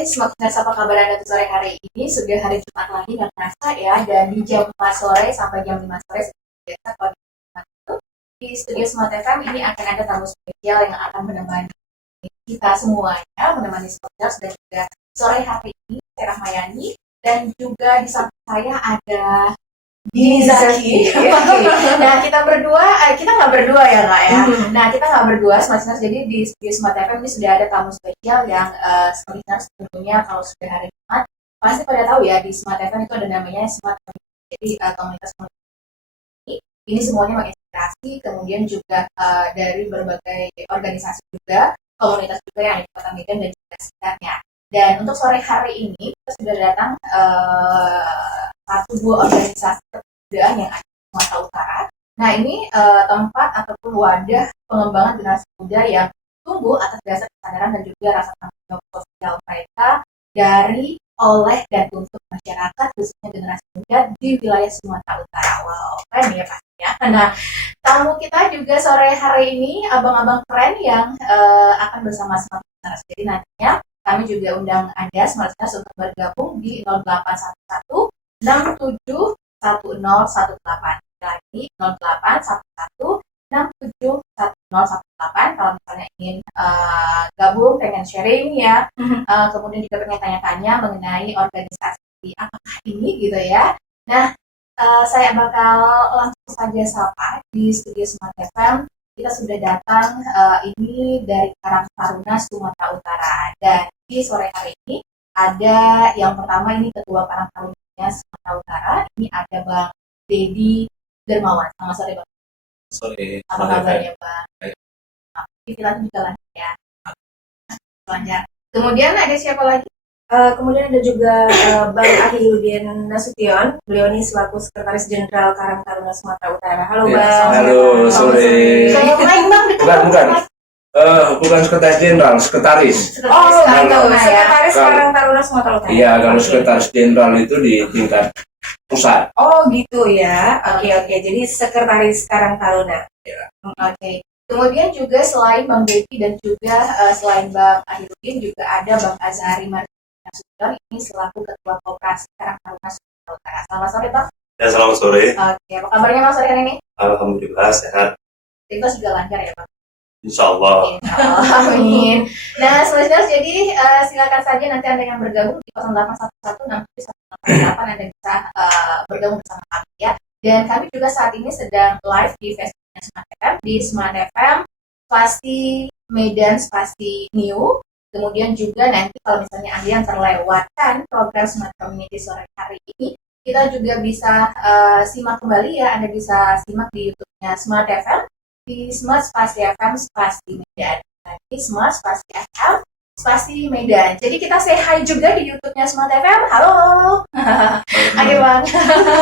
Semakin apa kabar Anda tuh sore hari ini? Sudah hari Jumat lagi, nggak terasa ya. Dan di jam 4 sore sampai jam 5 sore seperti biasa kalau di studio Smart FM ini akan ada tamu spesial yang akan menemani kita semuanya, menemani Smart dan juga sore hari ini saya Rahmayani dan juga di samping saya ada Dini Zaki. Nah kita nggak berdua ya nggak ya. Nah kita nggak berdua Smart Sinners. Jadi di studio Smart FM ini sudah ada tamu spesial yang Smart Sinners tentunya kalau sudah hari Jumat pasti pada tahu ya, di Smart FM itu ada namanya Smart Community. Jadi komunitas ini semuanya menginspirasi, kemudian juga dari berbagai organisasi juga, komunitas juga yang ada di Kota Medan dan juga sekitarnya. Dan untuk sore hari ini kita sudah datang dua organisasi kebudayaan yang ada di Sumatera Utara. Nah ini tempat ataupun wadah pengembangan generasi muda yang tumbuh atas dasar kesadaran dan juga rasa tanggung jawab sosial mereka dari, oleh, dan untuk masyarakat khususnya generasi muda di wilayah Sumatera Utara. Wow, keren ya pastinya. Nah, tamu kita juga sore hari ini abang-abang keren yang akan bersama-sama. Jadi nantinya kami juga undang Anda Smart Sinners untuk bergabung di 0811 67 1018. Lagi 0811 67 1018 kalau misalnya ingin gabung, pengen sharing ya, kemudian juga pengen tanya-tanya mengenai organisasi apakah ini gitu ya. Nah, saya bakal langsung saja sapa di studio Smart FM. Kita sudah datang ini dari Karang Taruna Sumatera Utara, dan di sore hari ini ada yang pertama ini Ketua Karang Taruna Sumatera Utara. Ini ada Bang Dedi Dermawan. Selamat sore Bang. Sore. Apa kabarnya Bang? Kita juga lancar ya. Lancar. Kemudian ada siapa lagi? Kemudian ada juga Bang Ahyudin Nasution. Beliau ini selaku Sekretaris Jenderal Karang Taruna Sumatera Utara. Halo Bang. Halo, sore. Kalau main Bang Bukan sekretaris jenderal, sekretaris. Sekretaris Karang Taruna Sumatera Utara. Iya, kalau sekretaris jenderal itu di tingkat pusat. Oh gitu ya. Oke. Jadi Sekretaris Karang Taruna. Ya. Oke. Kemudian juga selain Bang Dedi dan juga selain Bang Ahyudin juga ada Bang Azhari Nasution, ini selaku Ketua Koperasi Karang Taruna Sumatera Utara. Selamat sore Bang. Ya, selamat sore. Oke, apa kabarnya Bang sore hari ini? Alhamdulillah sehat. Kita juga lancar ya Bang. Insya Allah. Amin. Nah, Smart, jadi silakan saja nanti Anda yang bergabung di 0811 67 Anda bisa bergabung bersama kami ya. Dan kami juga saat ini sedang live di Facebooknya Smart FM, di Smart FM Spasi Medan Spasi New. Kemudian juga nanti kalau misalnya Anda yang terlewatkan program Smart Community sore hari ini, kita juga bisa simak kembali ya. Anda bisa simak di YouTube-nya Smart FM, di Smart Spasi FM Spasi Medan. Nanti Smart Spasi FM Spasi Medan. Jadi kita say hi juga di YouTube-nya Smart FM. Halo. Oke Bang.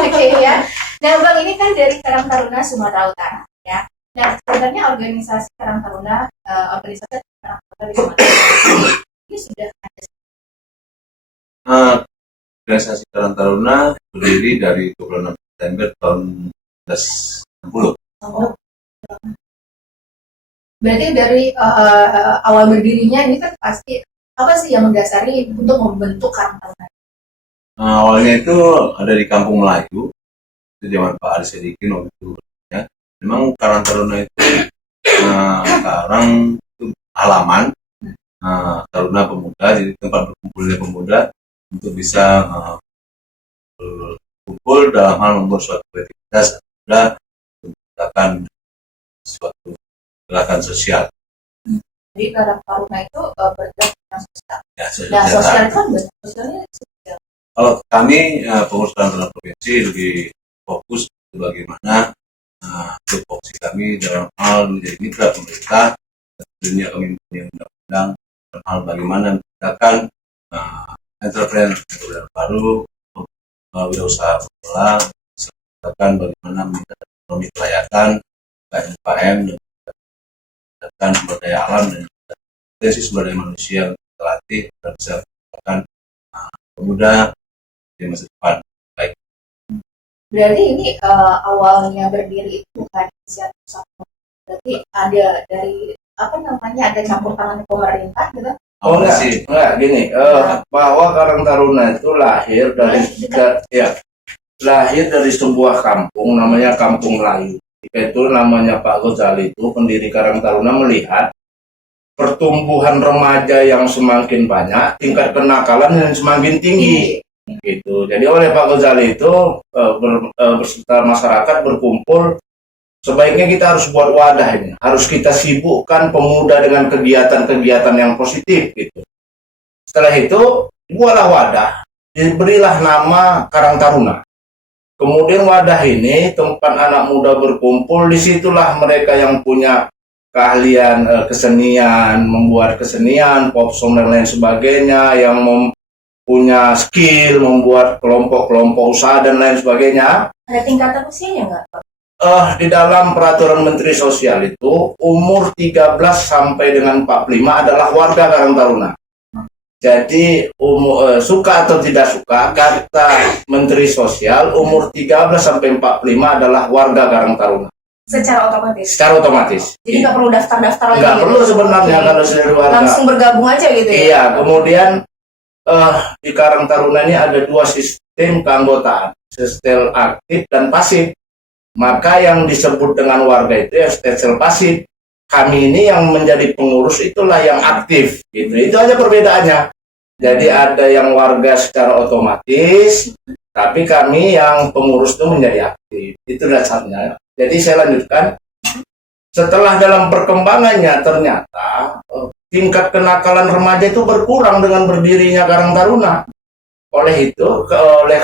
Oke ya. Nah Bang, ini kan dari Karang Taruna Sumatera Utara ya. Nah sebenarnya organisasi Karang Taruna, organisasi Karang Taruna di Sumatera Utara ini sudah ada. Organisasi Karang Taruna berdiri dari 26 September tahun 1960. Oh. Berarti dari awal berdirinya ini kan pasti apa sih yang mendasari untuk membentuk Karang Taruna? Awalnya itu ada di Kampung Melayu, itu zaman Pak Ali Sadikin waktu itu ya. Memang Karang Taruna itu sekarang itu halaman Taruna Pemuda, jadi tempat berkumpulnya pemuda untuk bisa berkumpul dalam hal membuat suatu aktivitas dan menggunakan suatu gerakan sosial. Jadi Karang Taruna itu bergerak dengan sosial. Ya, Nah, sosial itu kan sosialnya sosial. Kalau kami pengurus Karang Taruna Provinsi lebih fokus bagaimana tupoksi kami dalam hal menjadi mitra pemerintah, dunia kami punya undang-undang, dalam hal bagaimana menciptakan entrepreneur baru, wirausaha pemula, menciptakan bagaimana meningkatkan ekonomi kerakyatan, UMKM, dan sumber daya alam dan potensi sumber daya manusia yang terlatih dan bisa menciptakan pemuda di masa depan baik. Berarti ini awalnya berdiri itu bukan inisiatif satu, berarti ada dari ada campur tangan pemerintah gitu? Oh enggak gini, bahwa Karang Taruna itu lahir dari sebuah kampung namanya Kampung Melayu. Itu namanya Pak Ghazali itu pendiri Karang Taruna melihat pertumbuhan remaja yang semakin banyak, tingkat kenakalan yang semakin tinggi. Gitu. Jadi oleh Pak Ghazali itu beserta masyarakat berkumpul, sebaiknya kita harus buat wadah ini, harus kita sibukkan pemuda dengan kegiatan-kegiatan yang positif gitu. Setelah itu buatlah wadah, diberilah nama Karang Taruna. Kemudian wadah ini tempat anak muda berkumpul, disitulah mereka yang punya keahlian kesenian, membuat kesenian, pop song dan lain sebagainya, yang punya skill membuat kelompok-kelompok usaha dan lain sebagainya. Ada tingkatan usianya nggak, Pak? Di dalam peraturan Menteri Sosial itu umur 13 sampai dengan 45 adalah warga Karang Taruna. Jadi suka atau tidak suka, kata Menteri Sosial umur 13 sampai 45 adalah warga Karang Taruna. Secara otomatis. Secara otomatis. Jadi nggak perlu daftar-daftar lagi. Nggak gitu? perlu sebenarnya kalau sudah warga. Langsung bergabung aja gitu ya. Iya, kemudian di Karang Taruna ini ada dua sistem keanggotaan, sistem aktif dan pasif. Maka yang disebut dengan warga itu ya sistem pasif. Kami ini yang menjadi pengurus itulah yang aktif, gitu. Itu aja perbedaannya. Jadi ada yang warga secara otomatis, tapi kami yang pengurus itu menjadi aktif. Itu dasarnya. Jadi saya lanjutkan. Setelah dalam perkembangannya ternyata tingkat kenakalan remaja itu berkurang dengan berdirinya Karang Taruna. Oleh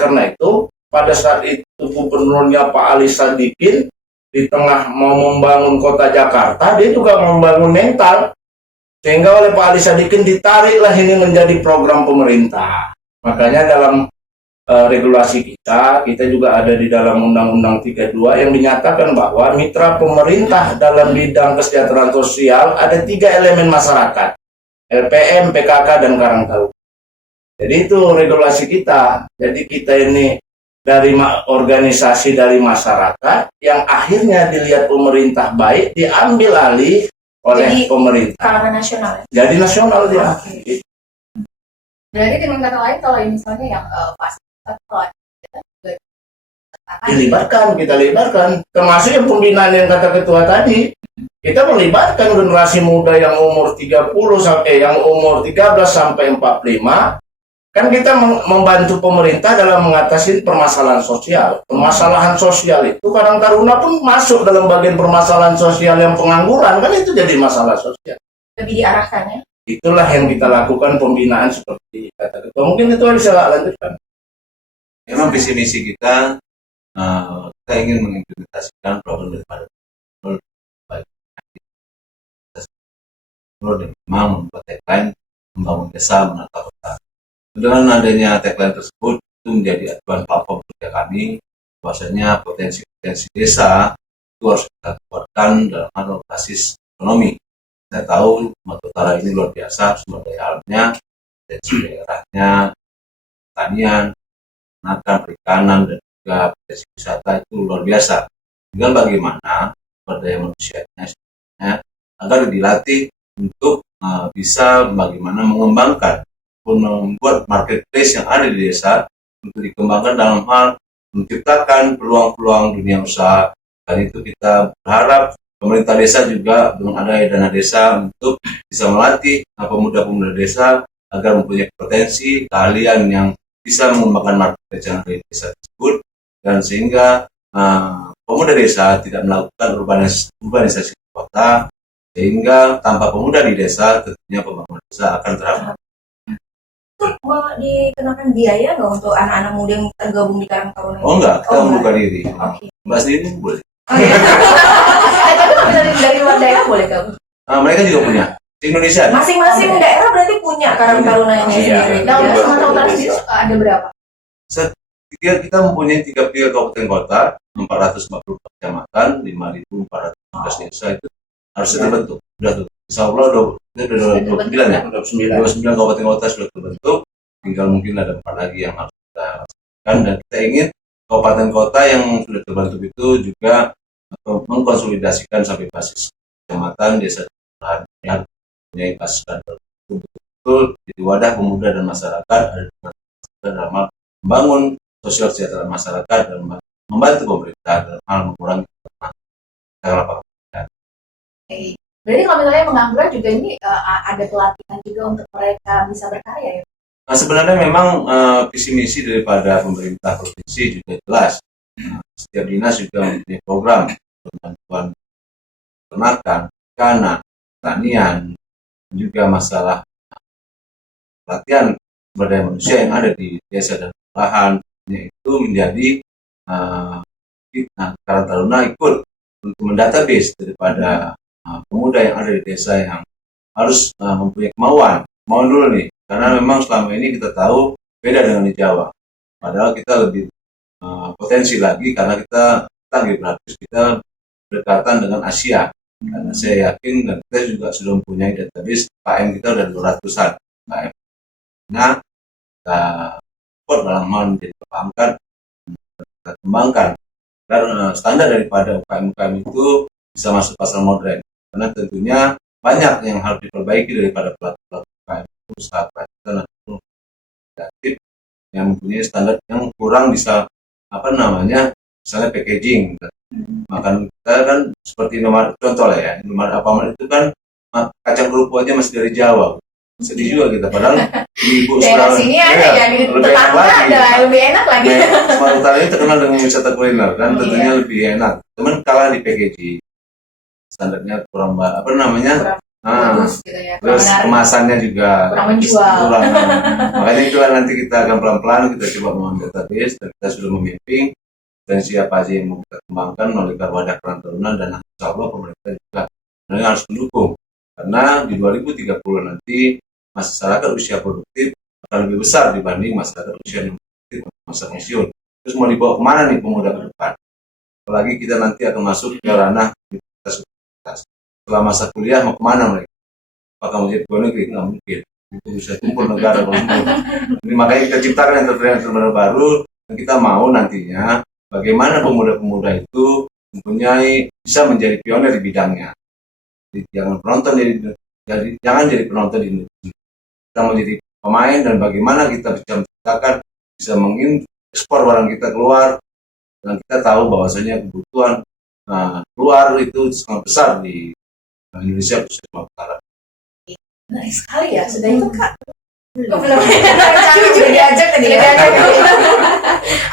karena itu, pada saat itu gubernurnya Pak Ali Sadikin di tengah mau membangun kota Jakarta, dia juga membangun mental. Sehingga oleh Pak Ali Sadikin ditariklah ini menjadi program pemerintah. Makanya dalam regulasi kita juga ada di dalam Undang-Undang 32 yang dinyatakan bahwa mitra pemerintah dalam bidang kesejahteraan sosial ada 3 elemen masyarakat, LPM, PKK, dan Karang Taruna. Jadi itu regulasi kita. Jadi kita ini dari organisasi dari masyarakat yang akhirnya dilihat pemerintah baik, diambil alih oleh pemerintah. Kalangan nasional. Jadi nasional dia. Okay. Berarti dengan kata lain kalau misalnya yang fasilitas kalau kita libatkan, termasuk yang pembinaan yang kata ketua tadi. Kita melibatkan generasi muda yang umur 30 sampai yang umur 13 sampai 45. Kan kita membantu pemerintah dalam mengatasi permasalahan sosial. Permasalahan sosial itu Karang Taruna pun masuk dalam bagian permasalahan sosial yang pengangguran, kan itu jadi masalah sosial. Lebih diarahkan ya. Itulah yang kita lakukan pembinaan seperti kata ketua. Mungkin itu bisa lanjutkan. Memang visi misi kita ingin mengimplementasikan program daripada dan memang membuat tagline membangun desa menata kota. Dengan adanya tagline tersebut itu menjadi acuan platform kerja kami, bahwasanya potensi-potensi desa itu harus kita keluarkan dalam hal basis ekonomi. Saya tahu Sumatera Utara ini luar biasa sumber daya alamnya, potensi daerahnya, pertanian, peternakan, perikanan, dan juga potensi wisata itu luar biasa. Tinggal bagaimana sumber daya manusianya agar dilatih untuk bisa bagaimana mengembangkan, membuat marketplace yang ada di desa untuk dikembangkan dalam hal menciptakan peluang-peluang dunia usaha. Dan itu kita berharap pemerintah desa juga dengan adanya dana desa untuk bisa melatih pemuda-pemuda desa agar mempunyai potensi, keahlian yang bisa mengembangkan marketplace yang ada di desa tersebut, dan sehingga pemuda desa tidak melakukan urbanisasi kota, sehingga tanpa pemuda di desa tentunya pembangunan desa akan terhambat. Mau dikenakan biaya nggak untuk anak-anak muda yang tergabung di Karang Taruna? Oh enggak, kita membuka diri. Okay. Mbak sendiri boleh. Oh, iya. Tapi dari luar daerah boleh kamu? Mereka juga punya. Di Indonesia ada. Masing-masing daerah berarti punya Karang Taruna ini sendiri. Nah, untuk Sumatera Utara sendiri ada berapa? Kita mempunyai 33 kabupaten kota, 440 kecamatan, 5.417 desa itu harusnya terbentuk. Sudah tuh. Insya Allah udah 29 ya? 29 kabupaten kota sudah terbentuk. Tinggal mungkin ada 4 lagi yang harus kita lakukan, dan kita ingin kabupaten kota yang sudah terbentuk itu juga mengkonsolidasikan sampai basis kecamatan, desa, yang mempunyai basis dan betul jadi wadah pemuda dan masyarakat dalam hal membangun sosial kesejahteraan masyarakat dan membantu pemerintah dalam hal mengurangi lapangan. Oke. Berarti kalau misalnya pengangguran juga ini ada pelatihan juga untuk mereka bisa berkarya ya? Nah, sebenarnya memang visi misi daripada pemerintah provinsi juga jelas. Setiap dinas juga mempunyai program bantuan peternakan, ikan, pertanian, dan juga masalah pelatihan sumber daya manusia yang ada di desa dan kelurahan itu menjadi Karang Taruna ikut untuk mendatabase daripada pemuda yang ada di desa yang harus mempunyai kemauan dulu nih, karena memang selama ini kita tahu beda dengan di Jawa, padahal kita lebih potensi lagi karena kita geografis kita berdekatan dengan Asia, karena saya yakin dan kita juga sudah mempunyai database KM kita udah 200-an KM. Nah, kita support dalam hal menjadi perangkat kita kembangkan karena standar daripada UKM-UKM itu bisa masuk pasar modern, karena tentunya banyak yang harus diperbaiki daripada pelaku-pelaku UKM usaha perakitan atau kreatif yang mempunyai standar yang kurang bisa misalnya packaging. Makan kita kan seperti nomor contoh lah ya, nomor Alfamart itu kan kacang kerupuk aja masih dari Jawa. Sedih juga kita, padahal ibu daerah sini ada ya, di tetangga ada lebih enak lagi. Sumatera Utara ini terkenal dengan wisata kuliner kan, tentunya lebih enak. Cuman kalah di packaging, standarnya kurang Bagus gitu ya. Terus kemasannya juga kurang menjual. Makanya itulah nanti kita akan pelan-pelan kita coba membangun database dan kita sudah memapping dan siapa aja yang mau kita kembangkan melalui wadah Karang Taruna, dan insya Allah pemerintah juga sebenarnya harus mendukung, karena di 2030 nanti masyarakat usia produktif akan lebih besar dibanding masyarakat usia produktif masa pensiun. Terus mau dibawa kemana nih pemuda ke depan? Apalagi kita nanti akan masuk ke ranah universitas. Setelah masa kuliah mau kemana mereka? Apakah mau jadi pegawai negeri? Nggak mungkin. Itu bisa kumpul negara berkumpul. Jadi makanya kita ciptakan entrepreneur baru, dan kita mau nantinya bagaimana pemuda-pemuda itu mempunyai bisa menjadi pionir di bidangnya. Jadi jangan jadi penonton di industri. Kita mau jadi pemain, dan bagaimana kita bisa menciptakan, bisa mengekspor barang kita keluar, dan kita tahu bahwasanya kebutuhan luar itu sangat besar di Indonesia khususnya Sumatera Utara. Menarik sekali ya, sudah itu Kak. Belum udah diajak tadi ya.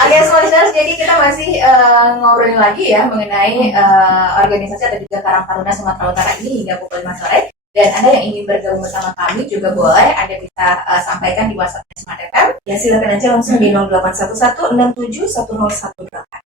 Oke, listeners, jadi kita masih ngobrolin lagi ya mengenai organisasi atau juga Karang Taruna Sumatera Utara ini hingga pukul 5 sore. Dan Anda yang ingin bergabung bersama kami juga boleh, Anda bisa sampaikan di WhatsApp Smart FM. Ya, silakan aja langsung di 0811 67 1018.